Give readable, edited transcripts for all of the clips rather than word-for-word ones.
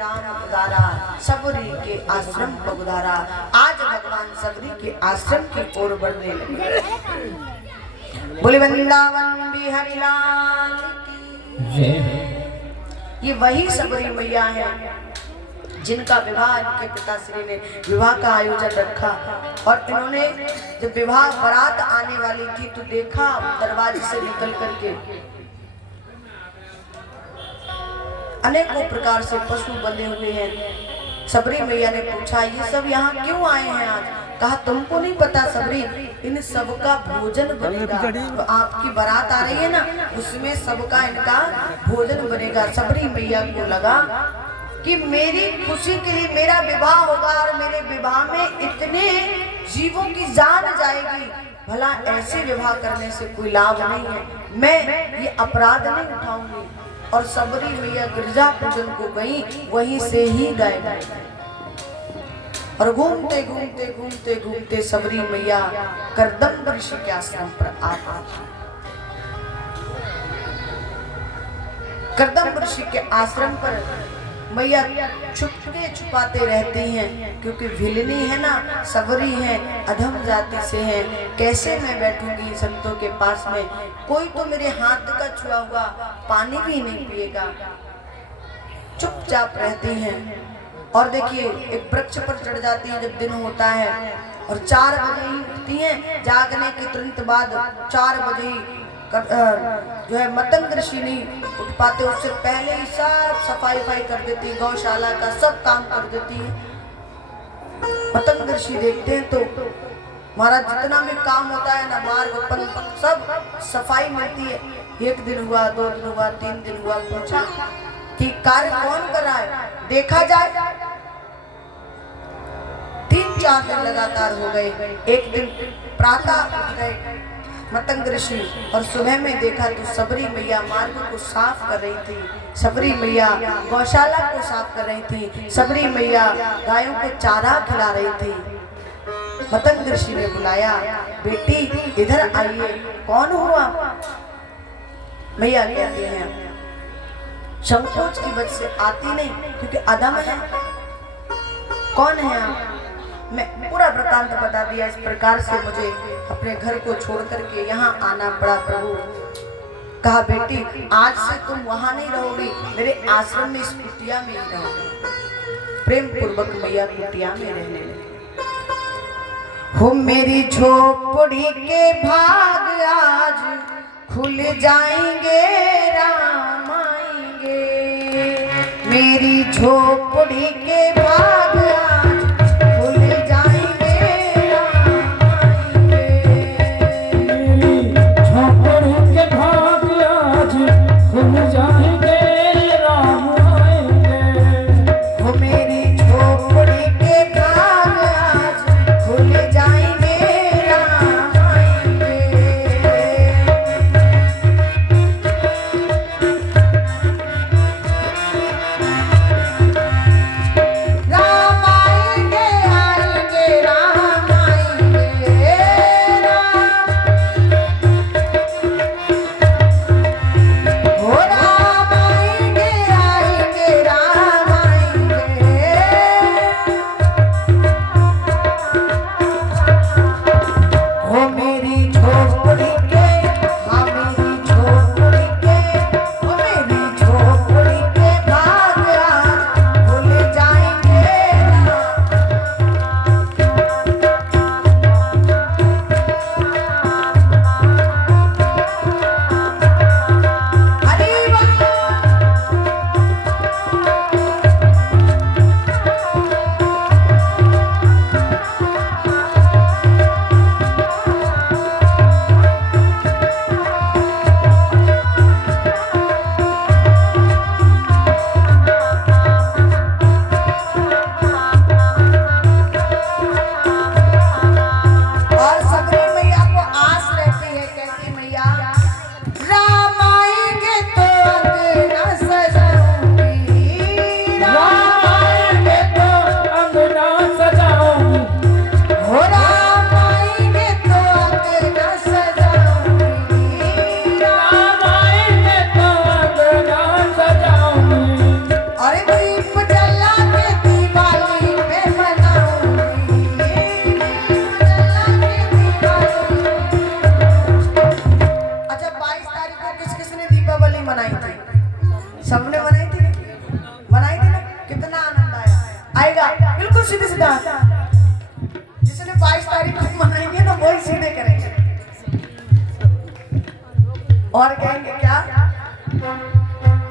राम उदारा, सबरी के आश्रम को उदारा। आज भगवान सबरी के आश्रम की ओर बढ़ने लगे। बोले वृंदावन बिहारी लाल की। ये वही सबरी मैया है जिनका विवाह इनके पिताश्री ने विवाह का आयोजन रखा। और इन्होंने जब विवाह बारात आने वाली थी तो देखा दरवाजे से निकल करके अनेकों प्रकार से पशु बंधे हुए हैं। सबरी मैया ने पूछा ये सब यहाँ क्यों आए हैं आज? कहा तुमको नहीं पता सबरी, इन सबका भोजन बनेगा। तो आपकी बारात आ रही है ना, उसमें सबका इनका भोजन बनेगा। सबरी मैया को लगा कि मेरी खुशी के लिए मेरा विवाह होगा और मेरे विवाह में इतने जीवों की जान जाएगी, भला ऐसे विवाह करने से कोई लाभ नहीं है, मैं ये अपराध नहीं उठाऊंगी। और सबरी मैया गिरजा पूजन को गई, वहीं से ही गायब। और घूमते घूमते घूमते घूमते सबरी मैया करदम्ब ऋषि के आश्रम पर आ पहुंची। करदम्ब ऋषि के आश्रम पर मैया छुपके छुपाते रहती हैं, क्योंकि भिलनी है ना, सबरी है, अधम जाति से है, कैसे मैं बैठूंगी संतों के पास में? कोई तो मेरे हाथ का छुआ हुआ पानी भी नहीं पिएगा। चुपचाप रहती हैं। और देखिए एक वृक्ष पर चढ़ जाती हैं जब दिन होता है, और 4 बजे ही उठती हैं। जागने के तुरंत बाद 4 बजे ही जो है मतंग ऋषि नहीं उठ पाते, उससे पहले ही सब सफाई कर देती, गौशाला का सब काम कर देती है। मतंग ऋषि देखते हैं तो महाराज जितना भी काम होता है ना, मार्ग पल सब सफाई मिलती है। 1 दिन हुआ, 2 दिन हुआ, 3 दिन हुआ, पूछा कि कार्य कौन कर रहा है, देखा जाए। 3-4 दिन लगातार हो गए। एक दिन प्रातः उठ गए मतंग ऋषि और सुबह में देखा तो सबरी मैया मार्ग को साफ कर रही थी, सबरी मैया गौशाला को साफ कर रही थी, सबरी मैया गायों को चारा खिला रही थी। मतंग ऋषि ने बुलाया, बेटी इधर आइए, कौन हो आप? मैया कहती हैं संकोच की वजह से आती नहीं, क्योंकि अदम है। कौन है आप? मैं पूरा वृतांत बता दिया। इस प्रकार से मुझे अपने घर को छोड़ करके यहाँ आना पड़ा प्रभु। कहा बेटी आज से तुम वहां नहीं रहोगी, मेरे आश्रम में इस कुटिया में ही रहोगी। प्रेम पूर्वक मैया कुटिया में रहने लगी। हो मेरी झोपड़ी के भाग आज खुल जाएंगे, राम आएंगे। मेरी झोपड़ी के भाग सबने बनाई थी ना, कितना आनंद आया। आएगा बिल्कुल सीधे सीधा, जिसने 22 तारीख को मनाएंगे ना वही सीधे करेंगे। और कहेंगे क्या,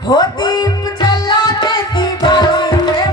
हो दीप जला दे दीवाली में,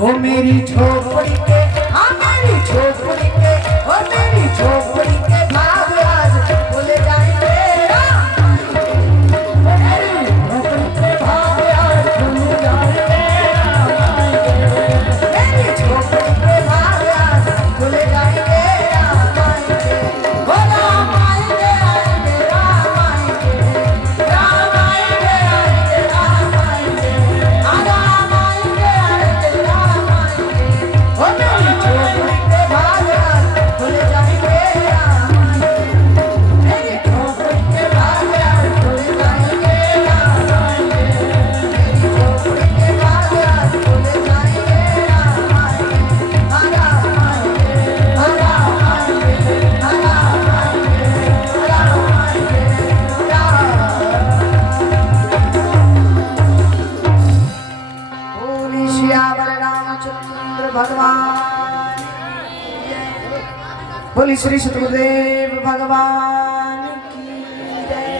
ओ मेरी झोपड़ी के, हाँ मेरी झोपड़ी के, ओ मेरी झोपड़ी के भाग आज खुल जाएंगे, मेरी झोपड़ी के भाग आज खुल जाएंगे, मेरी झोपड़ी के भाग आज खुल जाएंगे, ओ राम आएंगे आएंगे राम आएंगे, राम आएंगे आएंगे राम आएंगे, राम आएंगे आएंगे राम आएंगे, ओ मेरी झोपड़ी के भाग श्यावर रामचंद्र भगवान की जय। बोली श्री सतगुरुदेव भगवान की जय।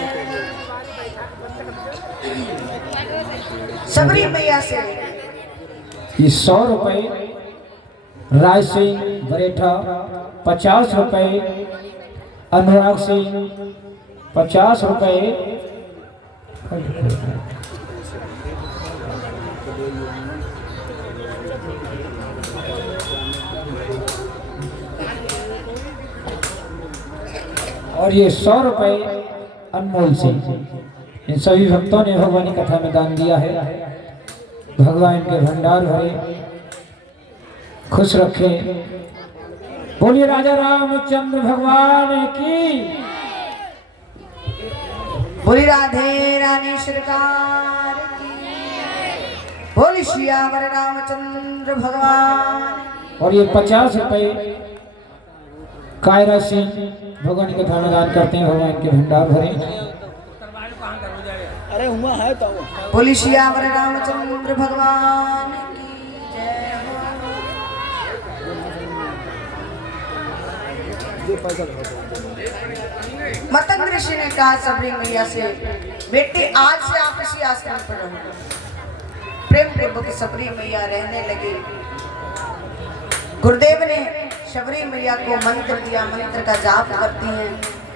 सबरी मैया से ये 100 रुपए राय सिंह बरेठा, 50 रुपए अनुराग सिंह, 50 रुपए और ये 100 रुपए अनमोल सिंह। इन सभी भक्तों ने भगवानी कथा में दान दिया है। भगवान के भंडार भरे, खुश रखे। बोलिए राजा रामचंद्र भगवान की। बोली राधे रानी सरकार की। बोली श्यावर रामचंद्र भगवान। और ये 50 रुपए कायरा सिंह भगवान की कथा में दान करते हैं। भगवान के भंडार भरे। बोली श्यावर रामचंद्र भगवान की जय। मतंग ऋषि ने कहा सबरी मैया से, बेटी आज से आप इसी आश्रम पर रहो। प्रेम पूर्वक सबरी मैया रहने लगी। गुरुदेव ने सबरी मैया को मंत्र दिया, मंत्र का जाप करती हैं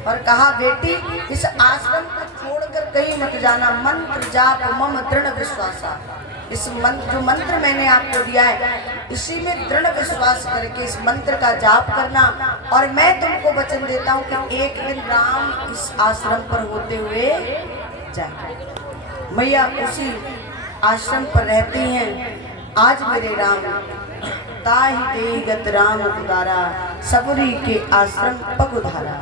और कहा बेटी इस आश्रम को छोड़कर कहीं मत जाना। मंत्र जाप मम दृढ़ विश्वासा। इस मंत्र मैंने आपको दिया है, इसी में दृढ़ विश्वास करके इस मंत्र का जाप करना। और मैं तुमको वचन देता हूँ कि एक दिन राम इस आश्रम पर होते हुए जाएंगे। मैया उसी आश्रम पर रहती हैं। आज मेरे राम ताहि देहि गत राम उदारा, सबरी के आश्रम पग उधारा।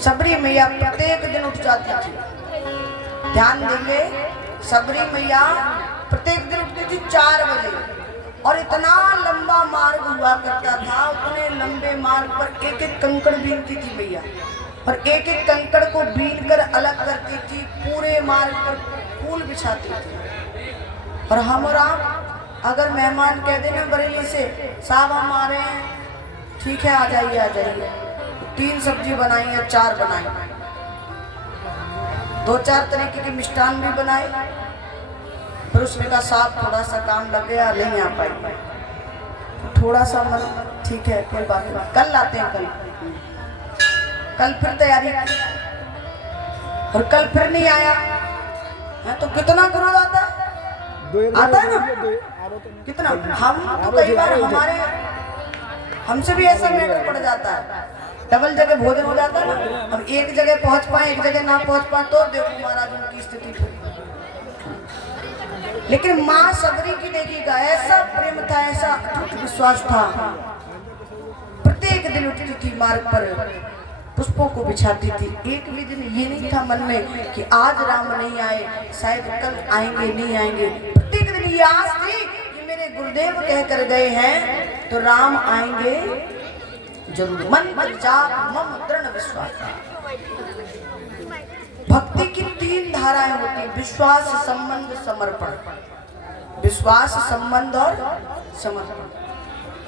सबरी मैया प्रत्येक दिन उठ जाती थी। ध्यान देंगे, सबरी मैया प्रत्येक दिन उठती थी 4 बजे। और इतना लंबा मार्ग हुआ करता था, उतने लंबे मार्ग पर एक एक कंकड़ बीनती थी मैया। और एक एक कंकड़ को बीन कर अलग करती थी। पूरे मार्ग पर फूल बिछाती थी। और हम राम अगर मेहमान कह देना बरेली से, साहब हम आ रहे हैं, ठीक है आ जाइए आ जाइए। 3 सब्जी बनाई या 4 बनाई, 2-4 तरीके की मिष्ठान भी बनाए। फिर उसने कहा साहब थोड़ा सा काम लग गया, नहीं आ पाई। थोड़ा सा मन, ठीक है कोई बात नहीं, कल लाते हैं। कल फिर तैयारी, और कल फिर नहीं आया है तो कितना क्रोध आता है ना। कितना हम तो कई बार हमसे भी ऐसा मैटर पड़ जाता है। डबल जगह भोजन हो जाता है ना। हम एक जगह पहुंच पाए, एक जगह ना पहुंच पाए तो देखो महाराज उनकी स्थिति थी। लेकिन माँ सबरी की देखिएगा, ऐसा प्रेम था, ऐसा अटूट विश्वास था। प्रत्येक दिन उठती थी, मार्ग पर पुष्पों को बिछाती थी। एक भी दिन ये नहीं था मन में कि आज राम नहीं आए, शायद कल आएंगे नहीं आएंगे। प्रत्येक दिन ये आस थी कि मेरे गुरुदेव कह कर गए हैं तो राम आएंगे जरूर। मन जाप मम दृढ़ विश्वास। भक्ति की 3 धाराएं होती, विश्वास, संबंध, समर्पण। विश्वास, संबंध और समर्पण।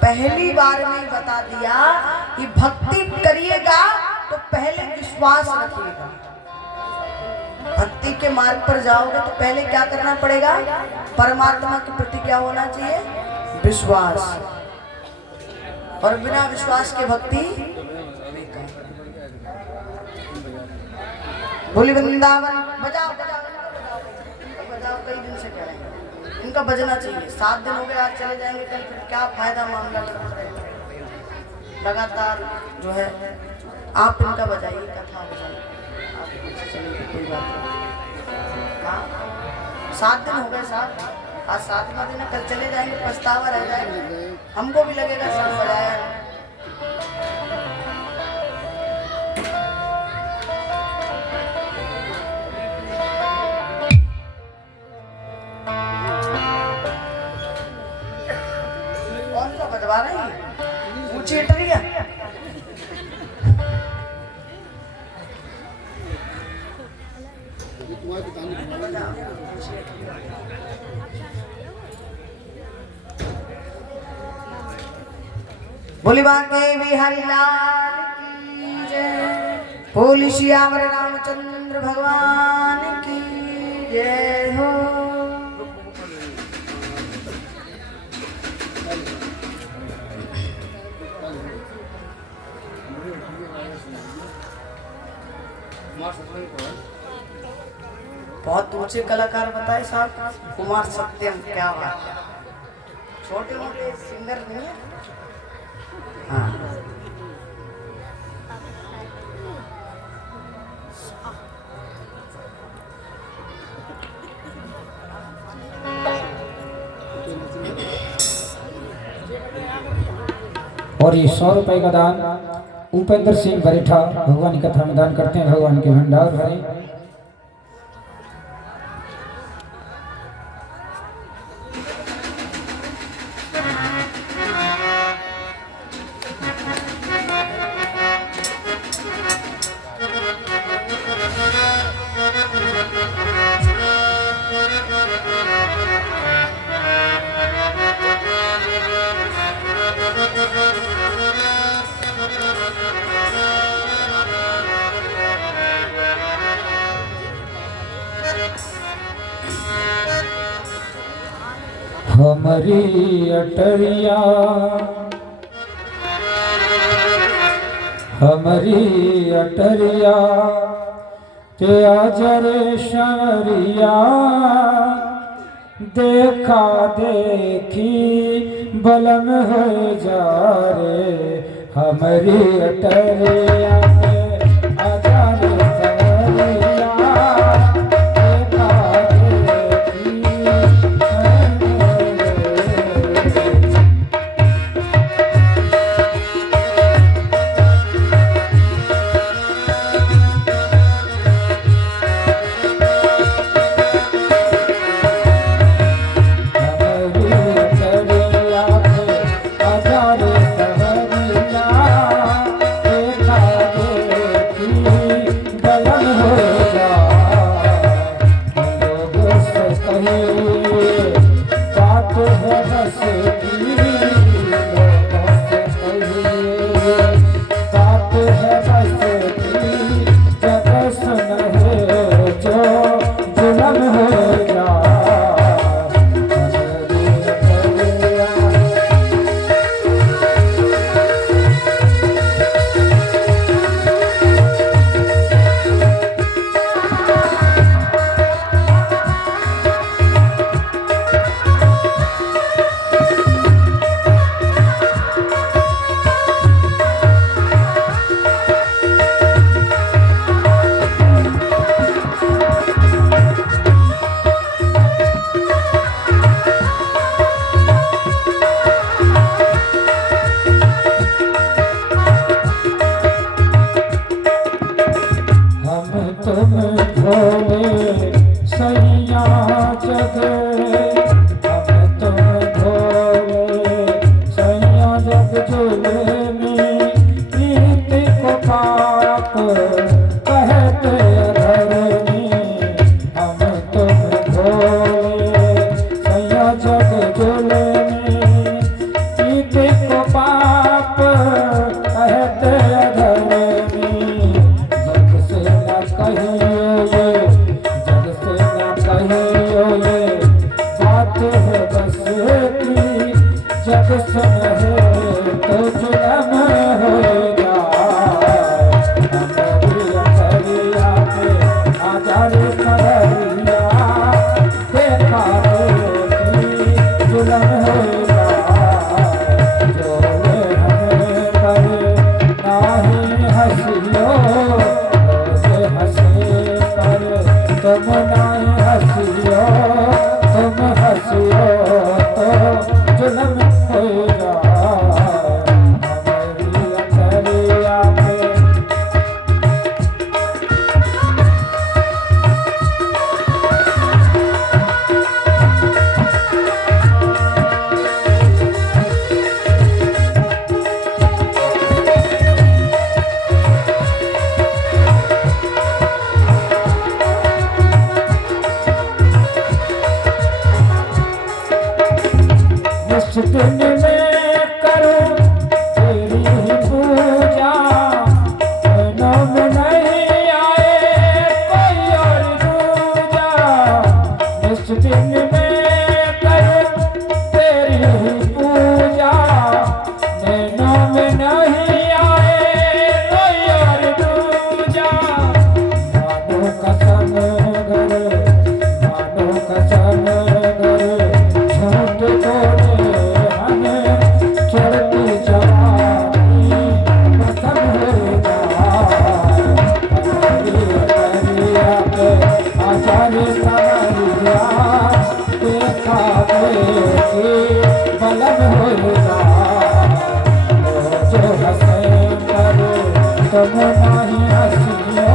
पहली बार में बता दिया कि भक्ति करिएगा तो पहले विश्वास रखिएगा। भक्ति के मार्ग पर जाओगे तो पहले क्या करना पड़ेगा? परमात्मा के प्रति क्या होना चाहिए? विश्वास। और बिना विश्वास के भक्ति बोली वृंदावन बजाओ बजाओ बजाओ। कई दिन से कह रहे हैं इनका बजना चाहिए। 7 दिन हो गए, आज चले जाएंगे कल फिर क्या फायदा मामला लगातार जो है आप इनका बजाइए, कथा बजाइए, कोई बात नहीं। हाँ 7 दिन हो गए साहब, आज 7वां दिन है, कल चले जाएंगे, पछतावा रह जाएगा, हमको भी लगेगा सब बजाया। कौन सा बजवा रही है? ऊंची एटरी है। बोली बांके बिहारी लाल की जय। बोली श्यामर रामचंद्र भगवान की जय हो। बहुत ऊंचे कलाकार बताए साहब, कुमार सत्यम, क्या बात है। छोटे मोटे सिंगर नहीं है। हाँ। और ये 100 रुपए का दान उपेंद्र सिंह बरेठा भगवान की कथा में दान करते हैं। भगवान के भंडार भरे। हमारी अटरिया हमारी अटरिया ते अजर शरिया देखा देखी बलम हो जा रे। हमारी अटरिया ते अजर दिन में करो हो जा जो हंसे पर तुम नहीं हंसियो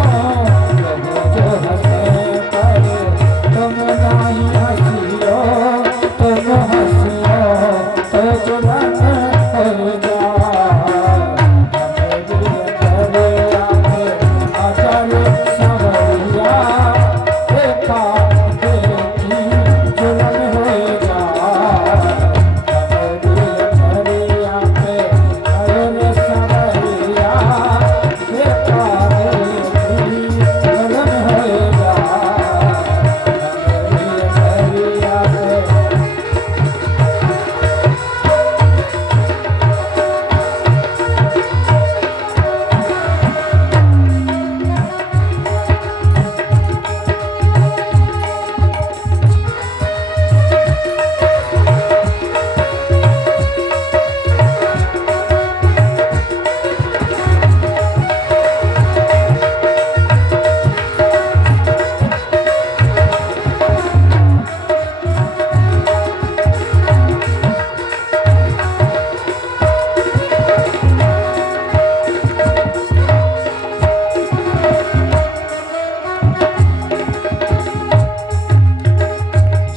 जो हंसे पर तुम नहीं हंसियो तुम हंसियो तो जुबान हो जा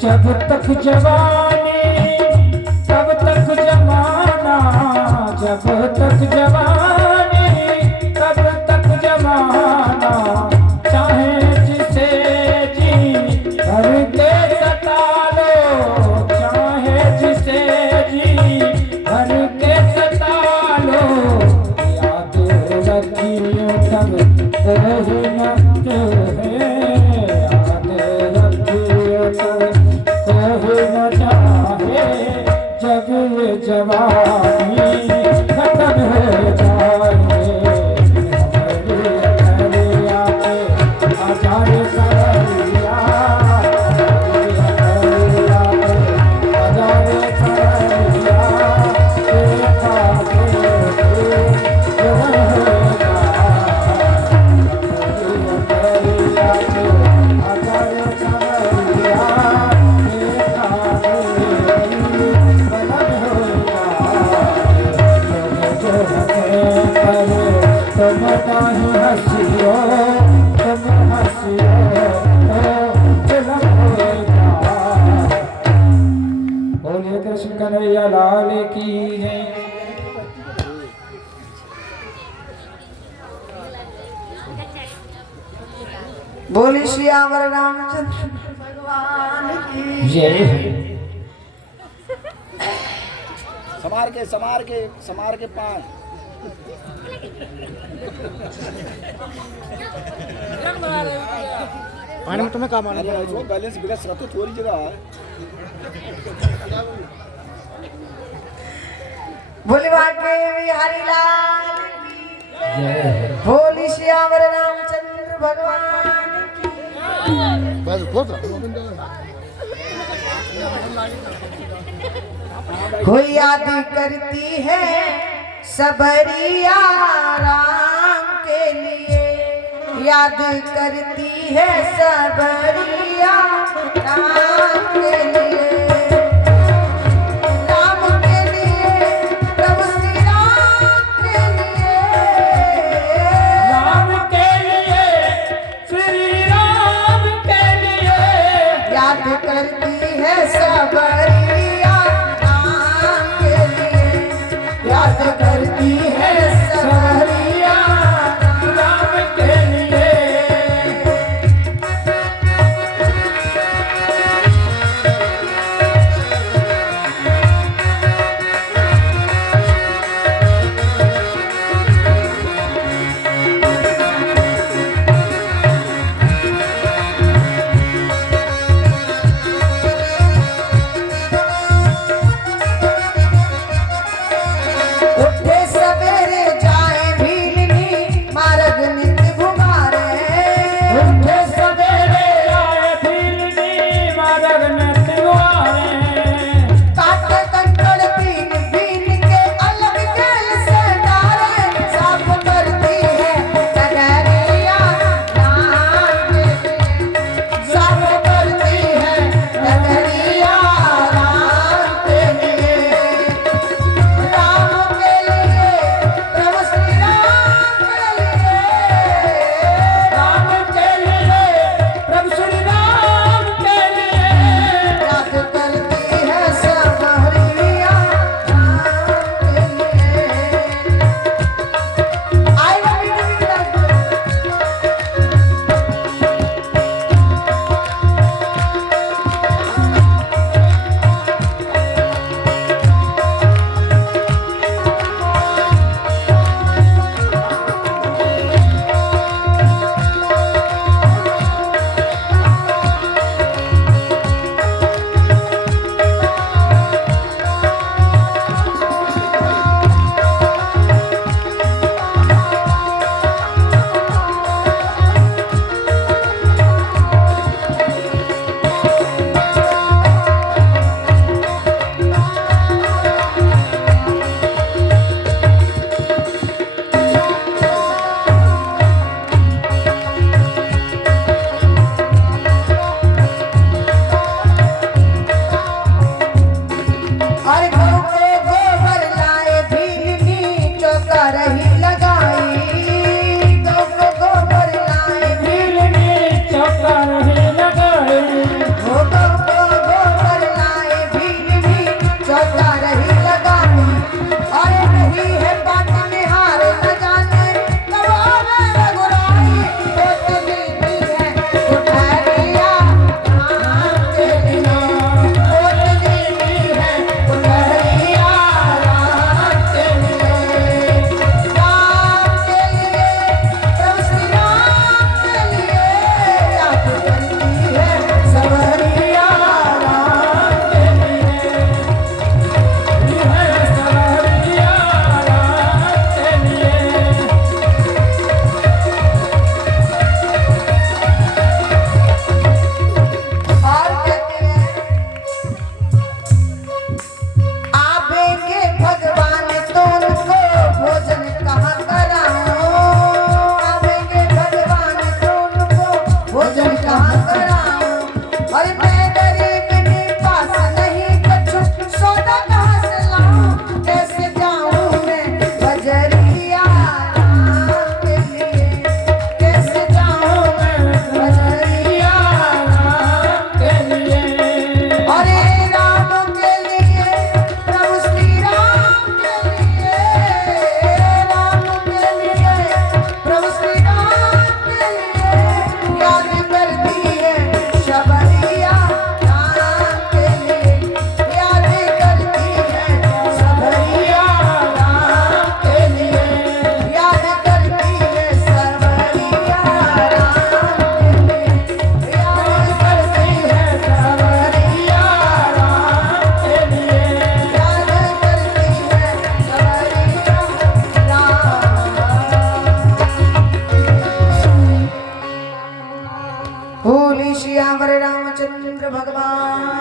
जब तक जवानी तब तक जमाना जब तक जवानी तब तक जमाना चाहे जिसे जी भर के सता लो चाहे जिसे जी भर के सता लो याद रखियो तब कोई न है याद रखियो तब न चाहे जब ये जवानी खत्म हो जाए आजारे सरैया आजारे सरैया तुम नहीं हंसियो तुम हंसियो बोलिए कृष्ण कन्हैया लाल की जय। बोली श्यावर रामचंद्र भगवान की जय। समार के पान पानी में तुम्हें काम आना है बैलेंस बिगड़ सकता तो थोड़ी जगह है। बोली बाके बिहारी लाल की बोली श्यावर रामचंद्र भगवान की बस बहुत कोई याद करती है सबरिया राम के लिए याद करती है सबरिया राम के लिए राम के लिए प्रभु श्री राम के लिए राम के लिए श्री राम के लिए याद करती है सबरिया राम के लिए याद करती है सबरिया राम के लिए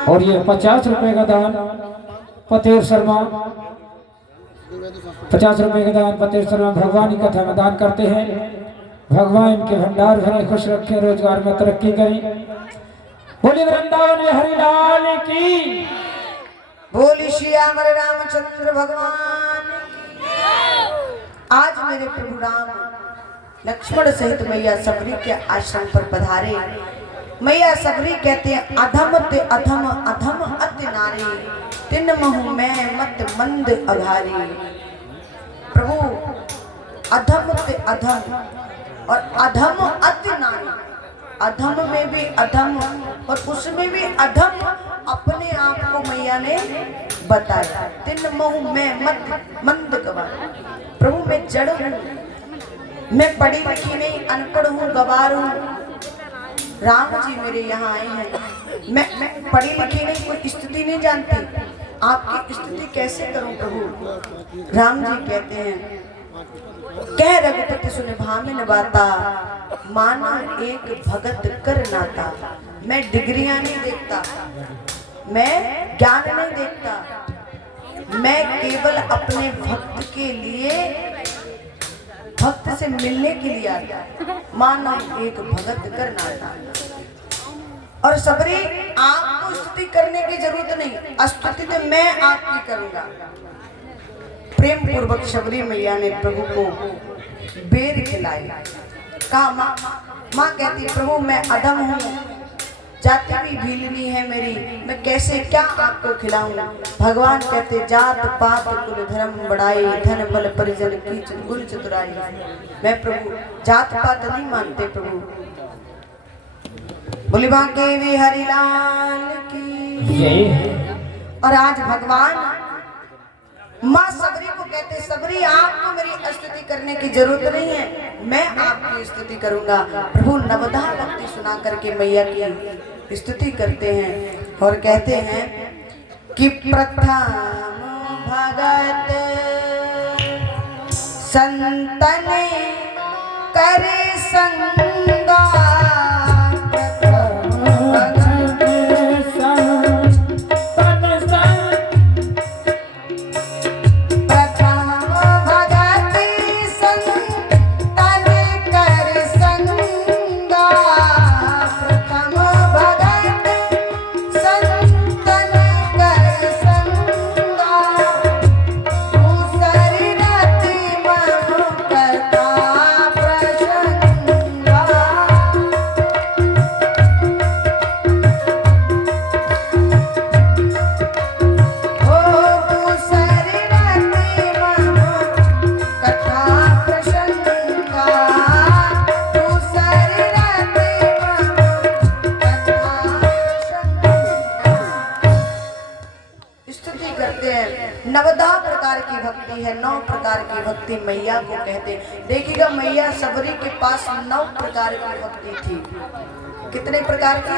और ये 50 रुपए का दान पतेर शर्मा, 50 रुपए का दान पतेर शर्मा भगवान की कथा में दान करते हैं। भगवान इनके भंडार भरे, खुश रखें, रोजगार में तरक्की करें। बोली वृंदावन में हरिलाल की, बोली श्री अमर रामचंद्र भगवान की। आज मेरे प्रभु राम लक्ष्मण सहित मैया सबरी के आश्रम पर पधारे। मैया सबरी कहते हैं अधम ते अधम अधम अति नारी, तिन महु मैं मत मंद अघारी। प्रभु अधम ते अधम और अधम अति नारी, अधम में भी अधम और उसमें भी अधम अपने आप को मैया ने बताया। तिन महु मैं मत मंद गवार। प्रभु मैं जड़ हूँ, मैं पढ़ी लिखी नहीं, अनपढ़ हूँ, गवार हूँ। राम जी मेरे यहाँ आए हैं, मैं पढ़ी लिखी नहीं, कोई स्थिति नहीं जानती, आपकी स्थिति कैसे करूं प्रभु। राम जी कहते हैं कह रघुपति सुन भामिन बाता, माना एक भगत कर नाता। मैं डिग्रियां नहीं देखता, मैं ज्ञान नहीं देखता, मैं केवल अपने भक्त के लिए, भक्त से मिलने के लिए आता। माना एक भगत कर नाता। और सबरी आपको स्तुति करने की जरूरत नहीं, स्तुति तो मैं आपकी करूंगा। प्रेम पूर्वक सबरी मैया ने प्रभु को बेर खिलाए। कहा माँ कहती प्रभु मैं अधम हूँ, जाति भी भीलनी है मेरी, मैं कैसे क्या आपको खिलाऊं। भगवान कहते जात पात कुल धर्म बढ़ाई, धन बल परिजन की गुण चतुराई। मैं प्रभु जात पात नहीं मानते प्रभु। बोली बांके भी हरिलाल की। और आज भगवान माँ सबरी को कहते सबरी आपको मेरी स्तुति करने की जरूरत नहीं है, मैं आपकी स्तुति करूंगा। प्रभु नवधा भक्ति सुना करके मैया की स्तुति करते हैं और कहते हैं कि प्रथम भगत संतन करे संगा, नवदा प्रकार की भक्ति है, 9 प्रकार की भक्ति मैया को कहते हैं। देखिएगा मैया सबरी के पास 9 प्रकार की भक्ति थी। कितने प्रकार की?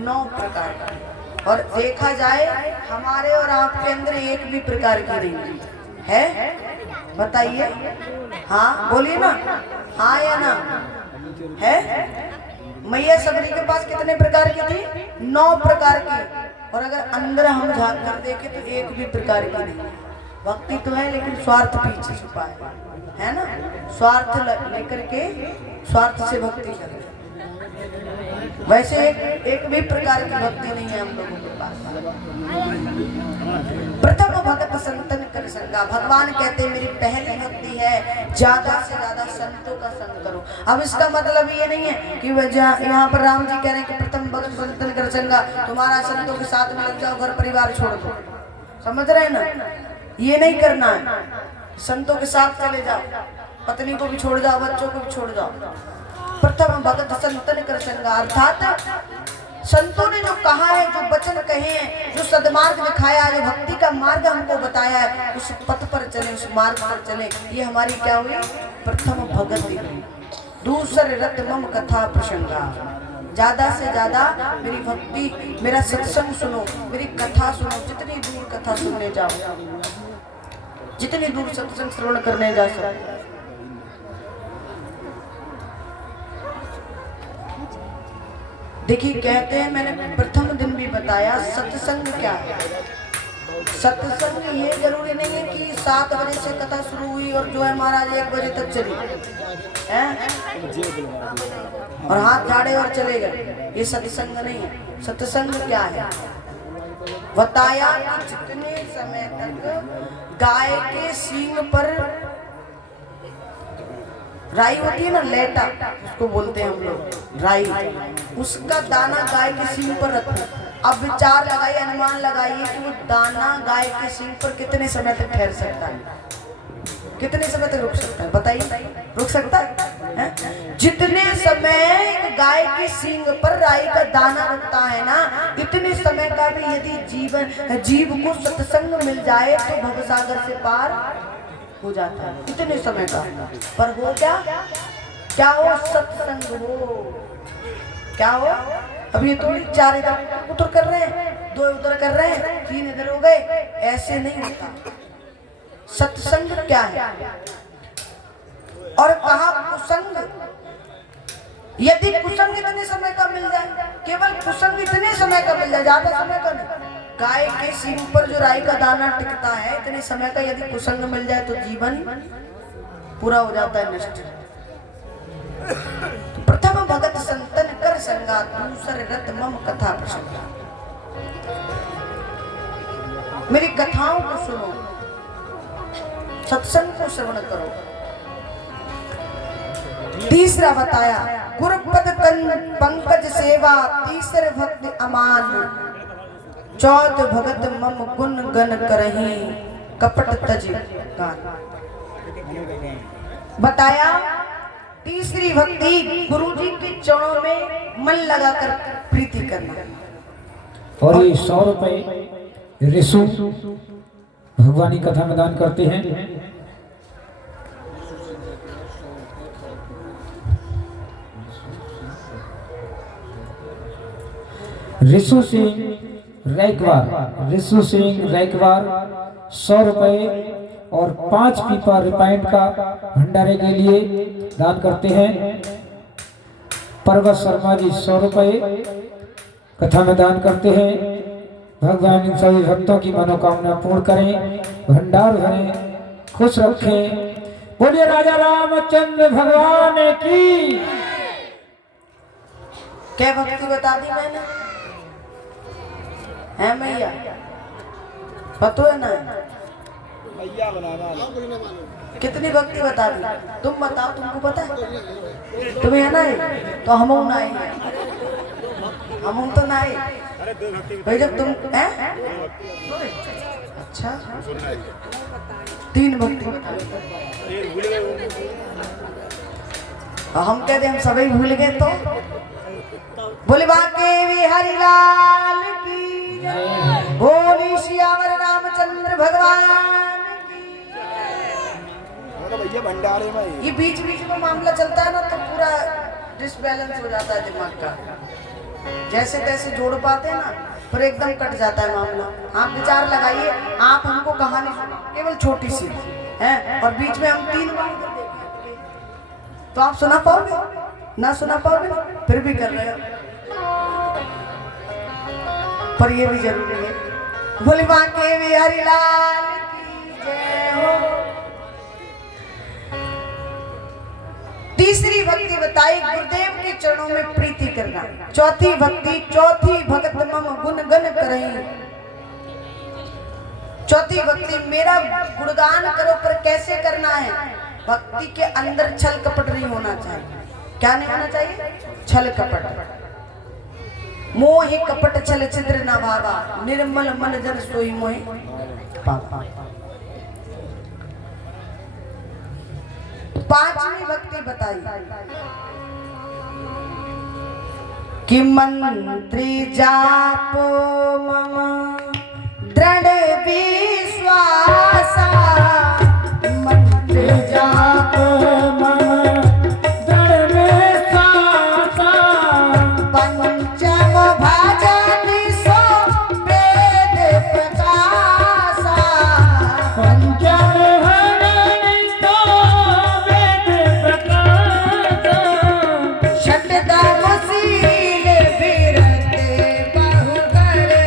9 प्रकार की। और देखा जाए हमारे और आपके अंदर एक भी प्रकार की नहीं है। बताइए, हाँ बोलिए ना, हाँ या ना है। मैया सबरी के पास कितने प्रकार की थी? 9 प्रकार की। और अगर अंदर हम झांक कर देखें तो एक भी प्रकार की नहीं। भक्ति तो है लेकिन स्वार्थ पीछे छुपा है ना। स्वार्थ लेकर के स्वार्थ से भक्ति करें। वैसे एक भी प्रकार की भक्ति नहीं है हम लोगों के पास। प्रथम भगत संतन कर संगा। भगवान कहते हैं मेरी पहली भक्ति है ज्यादा से ज्यादा संतों का संग करो। अब इसका मतलब ये नहीं है कि यहाँ पर राम जी कह रहे हैं कि प्रथम भगत संतन कर संगा, तुम्हारा संतों के साथ में लग जाओ, घर परिवार छोड़ दो। समझ रहे हैं ना, ये नहीं करना है। संतों के साथ चले जाओ, पत्नी को भी छोड़ जाओ, बच्चों को भी छोड़ जाओ। प्रथम भगत संतन कर संगा, अर्थात संतों ने जो कहा है, जो वचन कहे हैं, जो सदमार्ग दिखाया, जो भक्ति का मार्ग हमको बताया है, उस पथ पर चले, उस मार्ग पर चले। ये हमारी क्या हुई? प्रथम भगति। दूसरे रत मम कथा प्रसंगा। ज्यादा से ज्यादा मेरी भक्ति, मेरा सत्संग सुनो, मेरी कथा सुनो। जितनी दूर कथा सुनने जाओ, जितनी दूर सत्संग श्रवण करने जा सकते। देखिए कहते हैं मैंने प्रथम दिन भी बताया सत्संग क्या है। सत्संग ये जरूरी नहीं है कि 7 बजे से कथा शुरू हुई और जो है महाराज 1 बजे तक चली हैं और हाथ झाड़े और चले गए, ये सत्संग नहीं है। सत्संग क्या है बताया कि जितने समय तक गाय के सींग पर राई होती है ना, लेटा उसको बोलते हैं हम लोग राई, उसका दाना गाय के सींग पर रखो। अब विचार लगाइए, अनुमान लगाइए कि वो दाना गाय के सींग पर कितने समय तक ठहर सकता है, कितने समय तक रुक सकता है, बताइए रुक सकता है? जितने समय गाय के सींग पर राई का दाना रुकता है ना, इतने समय का भी यदि जीव को सत्संग मिल जाए तो भवसागर से पार हो जाता है, इतने समय का। पर हो क्या हो सत्संग हो, क्या हो? अब ये थोड़ी 4 इधर उधर कर रहे हैं, 2 उधर कर रहे हैं, 3 इधर हो गए, ऐसे नहीं होता। सत्संग क्या है? और कहा कुसंग, यदि कुसंग इतने समय का मिल जाए, केवल कुसंग इतने समय का मिल जाए, ज्यादा समय का नहीं। गाय के सींग पर जो राई का दाना टिकता है, इतने समय का यदि कुसंग मिल जाए तो जीवन पूरा हो जाता है नष्ट। प्रथम भगत संतन कर संगा, दूसर रत मम कथा प्रसंगा। मेरी कथाओं को सुनो, सत्संग को श्रवण करो। तीसरा बताया गुरुपद पंकज सेवा, तीसरे भक्ति अमान, चौथ भगत मम गुण गण करही, कपट तज गान। बताया तीसरी भक्ति गुरु जी के चरणों में मन लगाकर प्रीति करना। और ये 100 रुपए ऋषु भगवानी कथा में दान करते हैं। ऋषु सिंह रैकवार 100 रुपए और 5 पीपा रिफाइंड का भंडारे के लिए दान करते हैं। पर्वत शर्मा जी 100 रुपए कथा में दान करते हैं। भगवान इन सभी भक्तों की मनोकामना पूर्ण करें, भंडार भरें, खुश रखें। बोलिए राजा रामचंद्र भगवान की। क्या भक्ति बता दी मैंने, है मैया? पता है ना मैया बनाना कितनी भक्ति बता दी? तुम बताओ, तुमको पता है? तुम्हें है ना, तो हम ना आए, हम तो ना आए भाई। जब तुम है अच्छा 3 भक्ति हम कहते हम सभी भूल गए तो बोले बाके बिहारी लाल की जय, बोली सियावर रामचंद्र भगवान की जय। भैया भंडारे में ये बीच बीच में मामला चलता है ना तो पूरा डिसबैलेंस हो जाता है दिमाग का, जैसे तैसे जोड़ पाते हैं ना, पर एकदम कट जाता है मामला। आप विचार लगाइए, आप हमको कहानी केवल छोटी सी है और बीच में हम 3 बार कर देंगे तो आप सुना पाओगे? ना सुना पाओगे, फिर भी कर रहे हो। पर ये भी जरूरी है। बोले बाके बिहारी लाल की जय हो। तीसरी भक्ति बताई गुरुदेव के चरणों में प्रीति करना। चौथी भगत मम गुण गण करही। चौथी भक्ति मेरा गुणगान करो, पर कैसे करना है? भक्ति के अंदर छल कपट नहीं होना चाहिए। क्या नहीं होना चाहिए? छल कपट। मोहि कपट छल छिद्र न भावा, निर्मल मन जन सोई मोहि पावा। 5वीं भक्ति बताई कि मंत्री जापो मम दृढ़ विश्वासा, मंत्री जापो मम दृढ़ विश्वासा, पंचम भजनि सो वेद प्रकाशा, पंचम भजनि सो वेद प्रकाशा, षटदम शील बिरते बहु करे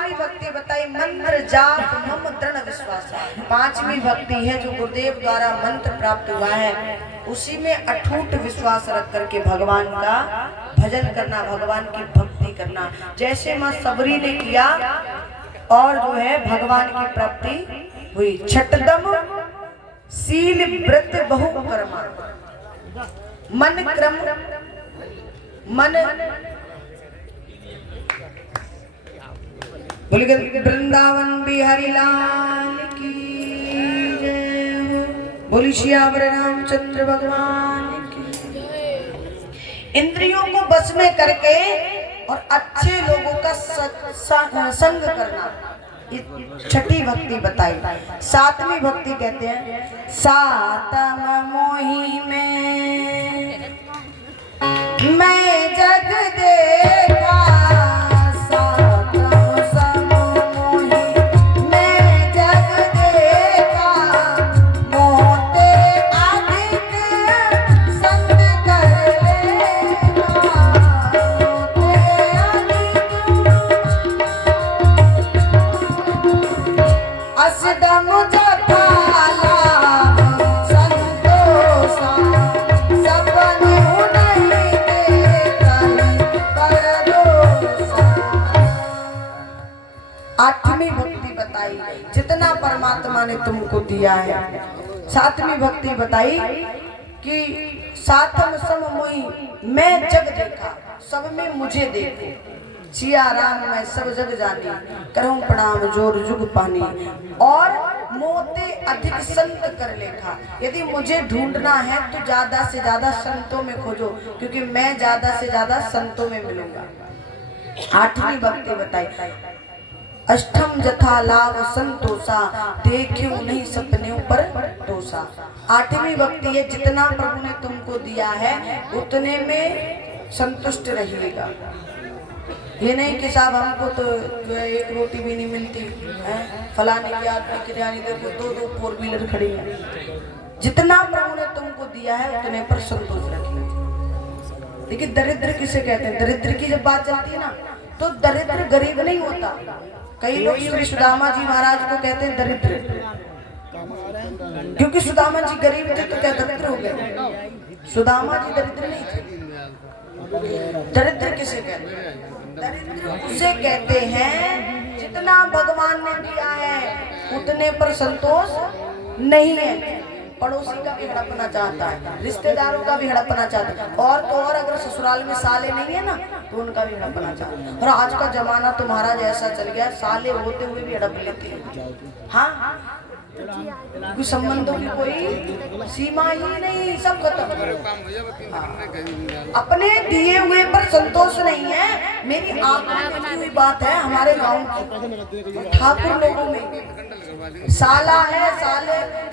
पांचवी भक्ति बताई मंत्र जाप मम दृढ़ विश्वास। पांचवी भक्ति है जो गुरुदेव द्वारा मंत्र प्राप्त हुआ है, उसी में अटूट विश्वास रख करके भगवान का भजन करना, भगवान की भक्ति करना, जैसे माँ सबरी ने किया और जो है भगवान की प्राप्ति हुई। छठदम सील व्रत बहु कर्मा, मन क्रम मन वृंदावन बिहारी लाल की जय हो, बोली सियावर रामचंद्र भगवान की। इंद्रियों को बस में करके और अच्छे लोगों का संग करना, छठी भक्ति बताई। सातवीं भक्ति कहते हैं सातम मोही में मैं जग देखा, जितना परमात्मा ने तुमको दिया है। सातवीं भक्ति बताई कि सातम सम मोही मैं जग देखा, सब में मुझे देखो, सिया राम मैं सब जग जानी, करहूं प्रणाम जोर जुग पानी, और मोते अधिक संत कर लेखा। यदि मुझे ढूंढना है तो ज्यादा से ज्यादा संतों में खोजो, क्योंकि मैं ज्यादा से ज्यादा संतों में मिलूंगा। आठवीं भक्ति बताई अष्टम जथा लाभ संतोषा, देखियो नहीं सपने पर तोषा। आठवीं भक्ति है जितना प्रभु ने तुमको दिया है उतने में संतुष्ट रहिएगा। ये नहीं कि साहब हमको तो जो है एक रोटी भी नहीं मिलती है, फलाने की आदमी किरानी देखो दो 4 व्हीलर खड़ी है। जितना प्रभु ने तुमको दिया है उतने पर संतोष रखिए। देखिए दरिद्र किसे कहते हैं, दरिद्र की जब बात चलती है ना तो दरिद्र गरीब नहीं होता। कई लोग श्री सुदामा जी महाराज को कहते हैं दरिद्र, क्योंकि सुदामा जी गरीब थे तो क्या दरिद्र हो गए? सुदामा जी दरिद्र नहीं थे। दरिद्र किसे कहते हैं? दरिद्र उसे कहते हैं जितना भगवान ने दिया है उतने पर संतोष नहीं है। पड़ोसी का भी हड़पना चाहता है, रिश्तेदारों का भी हड़पना चाहता है, और तो और अगर ससुराल में साले नहीं है ना तो उनका भी हड़पना चाहता है। और आज का जमाना तो महाराज ऐसा चल गया, साले होते हुए भी हड़प लेते हैं। हाँ, कुछ संबंधों की कोई सीमा ही नहीं, सब खत्म। अपने दिए हुए पर संतोष नहीं है। मेरी आंखों में हुई बात है हमारे गांव की, ठाकुर लोगों में साला है,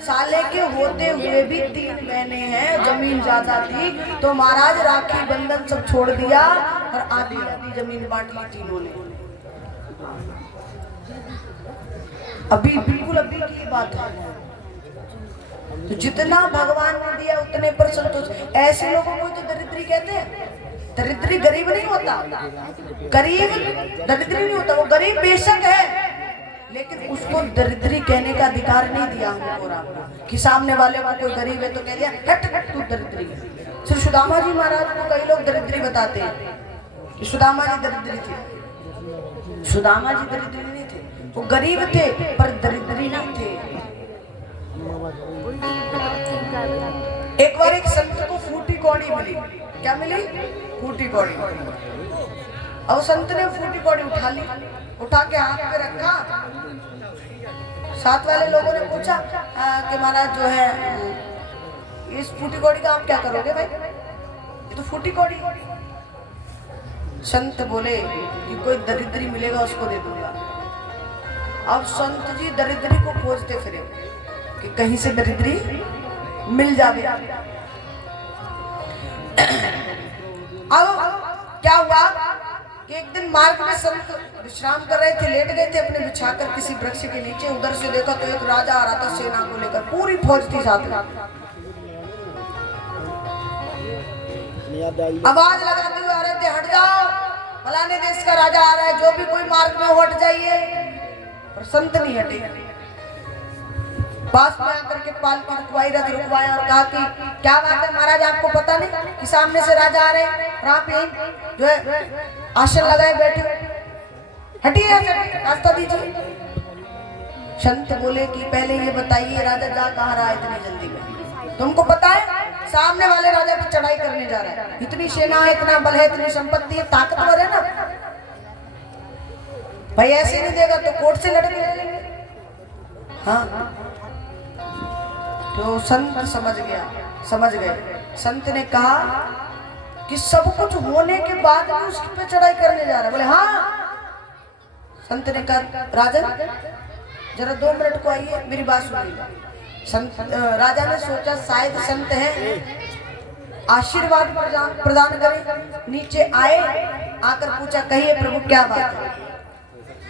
साले के होते हुए भी 3 बहनें हैं, जमीन ज्यादा थी तो महाराज राखी बंधन सब छोड़ दिया और आधी आधी जमीन बांट ली तीनों ने। अभी बिल्कुल अभी की बात है। तो जितना भगवान ने दिया उतने पर संतोष। ऐसे लोगों को तो दरिद्री कहते हैं। दरिद्री गरीब नहीं होता, गरीब दरिद्री नहीं होता। वो गरीब बेशक है लेकिन उसको दरिद्री कहने का अधिकार नहीं दिया हमको और आपको, कि सामने वाले को कोई गरीब है तो कह दिया हट हट तू दरिद्री है। सिर्फ सुदामा जी महाराज को कई लोग दरिद्री बताते हैं। सुदामा जी दरिद्री थे, सुदामा जी दरिद्री नहीं थे, वो गरीब थे पर दरिद्री नहीं थे। एक बार एक संत को फूटी कौड़ी मिली। क्या मिली? फूटी कौड़ी। और संत ने फूटी कौड़ी उठा ली, उठा के हाथ पे रखा। साथ वाले लोगों ने पूछा कि महाराज जो है इस फूटी कौड़ी का आप क्या करोगे भाई? ये तो फूटी कौड़ी। संत बोले कि कोई दरिद्री मिलेगा उसको दे दूंगा। अब संत जी दरिद्री को खोजते फिरे कि कहीं से दरिद्री मिल जाए। अब क्या हुआ कि एक दिन मार्ग में संत विश्राम कर रहे थे, लेट गए थे अपने बिछाकर किसी वृक्ष के नीचे। उधर से देखा तो एक राजा आ रहा था सेना को लेकर, पूरी फौज थी साथ में। आवाज लगाते हुए आ रहे थे हट जाओ, फलाने देश का राजा आ रहा है, जो भी कोई मार्ग में हो हट जाइए, पर संत नहीं हटे। पास में आकर के पालकी रुकवाई, रथ रुकवाया और कहा कि क्या बात है महाराज, आपको पता नहीं कि सामने से राजा आ रहे हैं, और आप यही जो है आसन लगाए बैठे, हटिए रास्ता दीजिए। संत बोले कि पहले ये बताइए राजा जा कहाँ रहा है इतनी जल्दी में? तुमको पता है सामने वाले राजा की चढ़ाई करने जा रहा है, इतनी सेना है, इतना बल है, इतनी संपत्ति है, ताकतवर है ना भाई, ऐसे नहीं देगा तो कोर्ट से लड़के ले लेंगे। हाँ, तो संत समझ गए। संत ने कहा कि सब कुछ होने के बाद भी उसके पे चढ़ाई करने जा रहा है। बोले हाँ। संत ने कहा राजन जरा 2 मिनट को आइए, मेरी बात सुनिए। संत राजा ने सोचा शायद संत है, आशीर्वाद प्रदान करें। नीचे आए, आकर पूछा कहिए प्रभु क्या बात है?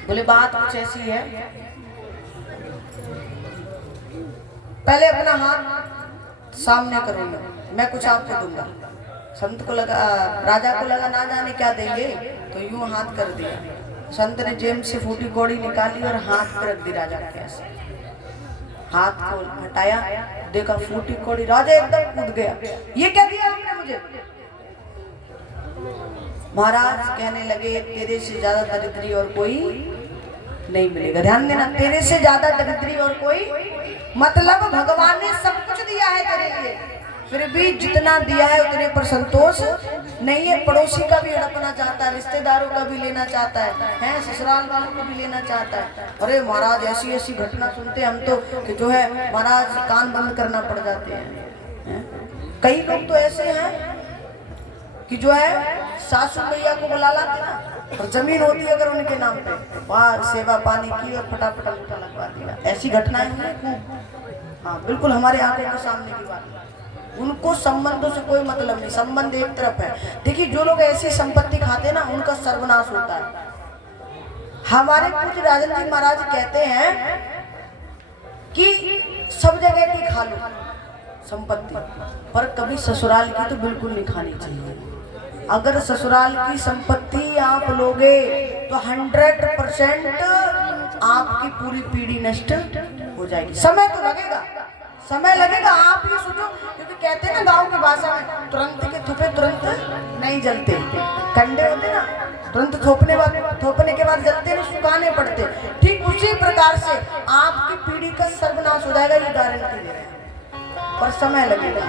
बोले बात कुछ ऐसी है, पहले अपना हाथ सामने करो, मैं कुछ आपको दूंगा। संत को लगा, राजा को लगा ना जाने क्या देंगे, तो यूं हाथ कर दिया। संत ने जेब से फूटी कौड़ी निकाली और हाथ पे रख दी राजा के ऐसे। हाथ को हटाया, देखा फूटी कौड़ी, राजा एकदम कूद गया। ये क्या दिया आपने मुझे? महाराज कहने लगे तेरे से ज्यादा दरिद्री और कोई नहीं मिलेगा। ध्यान देना, तेरे से ज्यादा दरिद्री और कोई, मतलब भगवान ने सब कुछ दिया है तेरे लिए, फिर भी जितना दिया है उतने पर संतोष नहीं है। पड़ोसी का भी हड़पना चाहता है, रिश्तेदारों का भी लेना चाहता है, ससुराल वालों को भी लेना चाहता है। अरे महाराज ऐसी ऐसी घटना सुनते हम तो कि जो है महाराज कान बंद करना पड़ जाते हैं। कई लोग तो ऐसे हैं कि जो है सासू मैया को बुला लाते ना, और जमीन होती है अगर उनके नाम पे, वहाँ सेवा पानी की और फटाफट अंगूठा लगवा दिया। ऐसी घटनाएं हुई खूब। हाँ बिल्कुल, हमारे आंखों के सामने की बात। उनको संबंधों से कोई मतलब नहीं, संबंध एक तरफ है। देखिए जो लोग ऐसी संपत्ति खाते ना, उनका सर्वनाश होता है। हमारे पूज्य राजन जी महाराज कहते हैं कि सब जगह की खा लो संपत्ति, पर कभी ससुराल की तो बिल्कुल नहीं खानी चाहिए। अगर ससुराल की संपत्ति आप लोगे तो 100% आपकी पूरी पीढ़ी नष्ट हो जाएगी। समय तो लगेगा, समय लगेगा, आप ही सोचो। क्योंकि कहते हैं ना गांव की भाषा में, तुरंत के थोपे तुरंत नहीं जलते। कंडे होते ना, तुरंत थोपने के बाद जलते नहीं, सुखाने पड़ते। ठीक उसी प्रकार से आपकी पीढ़ी का सर्वनाश हो जाएगा, ये गारंटी दे रहे हैं, पर समय लगेगा।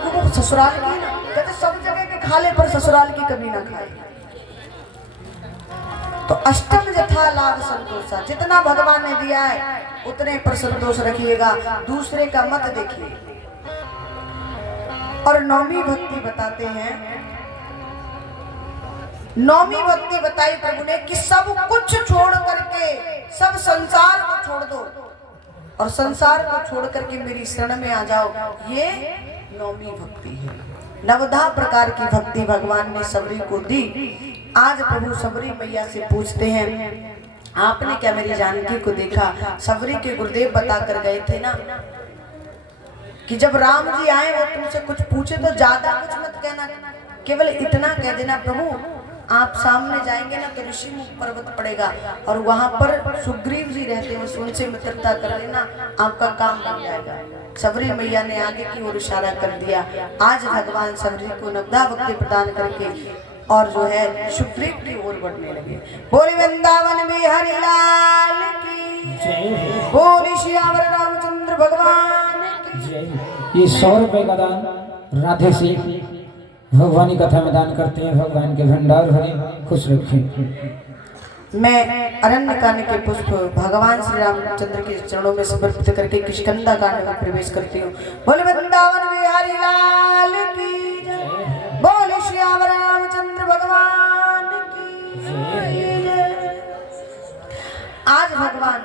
क्योंकि ससुराल की ना, कहते सब जगह के खा ले पर ससुराल की कभी ना खाए। तो अष्टम यथा लाभ संतोषा, जितना भगवान ने दिया है उतने पर संतोष रखिएगा, दूसरे का मत देखिए। और नौवीं भक्ति बताते हैं, नौवीं भक्ति बताई प्रभु ने कि सब कुछ छोड़ करके, सब संसार को छोड़ दो और संसार को छोड़ करके मेरी शरण में आ जाओ। ये नौवीं भक्ति है। नवधा प्रकार की भक्ति भगवान ने सबरी को दी। आज प्रभु सबरी मैया से पूछते हैं, आपने क्या मेरी जानकी को देखा? सबरी के गुरुदेव बता कर गए थे ना कि जब राम जी आए वो तुमसे कुछ पूछे तो ज्यादा कुछ मत कहना, केवल इतना कह देना प्रभु आप सामने जाएंगे ना तो ऋषिमुख पर्वत पड़ेगा और वहां पर सुग्रीव जी रहते हैं, उनसे मित्रता कर लेना, आपका काम बन जाएगा। सबरी मैया ने आगे की ओर इशारा कर दिया। आज भगवान सबरी को नवधा भक्ति प्रदान करके और जो है सुग्रीव की ओर बढ़ने लगे। बोले वृंदावन में हरि लाल की, बोले श्यावर रामचंद्र भगवान की। ये 100 रुपए का दान राधे से भगवानी कथा में दान करते हैं। भगवान के भंडार भरे, खुश रखें। मैं अरण्य कांड के पुष्प भगवान श्री रामचंद्र के चरणों में समर्पित करके किष्किंधा कांड में प्रवेश करती हूँ। बोले वृंदावन में हरि लाल की, बोले श्यावर रामचंद्र भगवान की। आज भगवान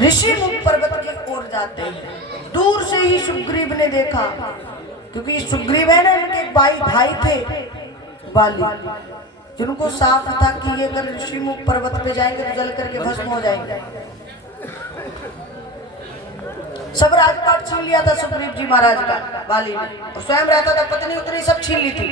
ऋषिमुख पर्वत की ओर जाते हैं। दूर से ही सुग्रीव ने देखा, क्योंकि सुग्रीव है ना, इनके भाई थे बाली, जिनको साफ था कि ये अगर ऋषिमुख पर्वत पे जाएंगे तो जल करके भस्म हो जाएंगे। सब राजपाट छीन लिया था सुग्रीव जी महाराज का बाली ने, और स्वयं रहता था, पत्नी उतनी सब छीन ली थी।